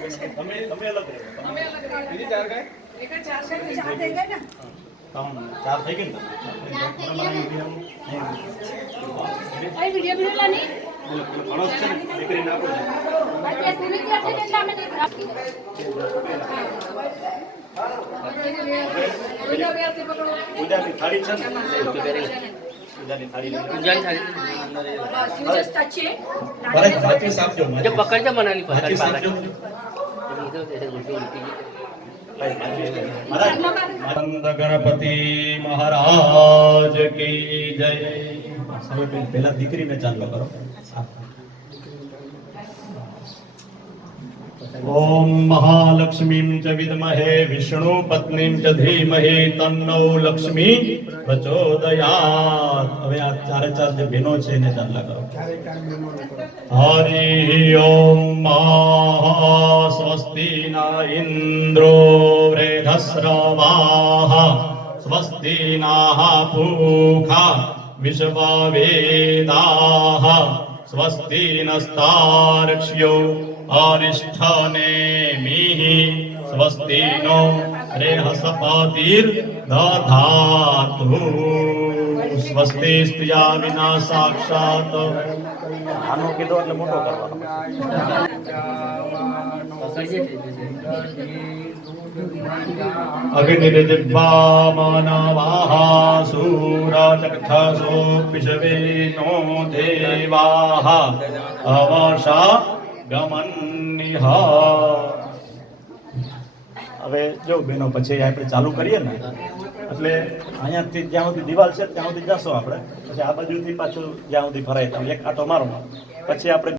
તમે અલગ રહો. અમે અલગ રહો. બીજી ચાર ગાય એક જ ચાર છે કે ચાર થઈ ગયા ને? ચાર થઈ ગઈ ને? ભાઈ વિડિયો બનાવવાની માણસ છે ને દીકરી ના આપો બાકી પૂરી થશે કે એટલે અમે ઓલા વ્યાજથી પકડો. પૂજાની થાળી છે ને પૂજાની થાળી બસ, you just touch it. માચીસ આપજો जो पकड़ के बनानी માચીસ આપજો નંદ ગણપતિ મહારાજ કી જય. સૌથી પહેલા દીકરીને ચાલુ કરો. ઓમ મહાલક્ષ્મીમ ચ વિદ્મહે વિષ્ણુ પત્નીમ ચ ધીમહિ તન્નો લક્ષ્મી પ્રચોદયાત. હવે આ ચારે ચાર જે બહેનો છે એને ચાલુ કરો. હરિ ઓમ મહા સ્વસ્તિ ના ઇન્દ્રો વૃધસ્રવાહ સ્વસ્તિ ના પૂષા વિશ્વવેદાઃ સ્વસ્તિ નસ્તાર્ક્ષ્યો અરિષ્ઠનેમિઃ સ્વસ્તિ નો રેહસપતિર દધાતુ સ્વસ્તિ સ્ત્રિયા વિના સાક્ષાત. આનો કીધો એટલે મોટો કરવાનો. અગ્નિર્દિવ્યામાનવાઃ સૂરચક્ષસો વિશ્વેનો દેવાઃ અવશા ગમન્નિહ. હવે જો બેનો પછી આપણે ચાલુ કરીએ ને એટલે અહીંયાથી જ્યાં સુધી દિવાલ છે ત્યાં સુધી જશો આપણે, પછી આ બાજુથી પાછું જ્યાં સુધી ફરાય તો એક આટો મારો, પછી આપણે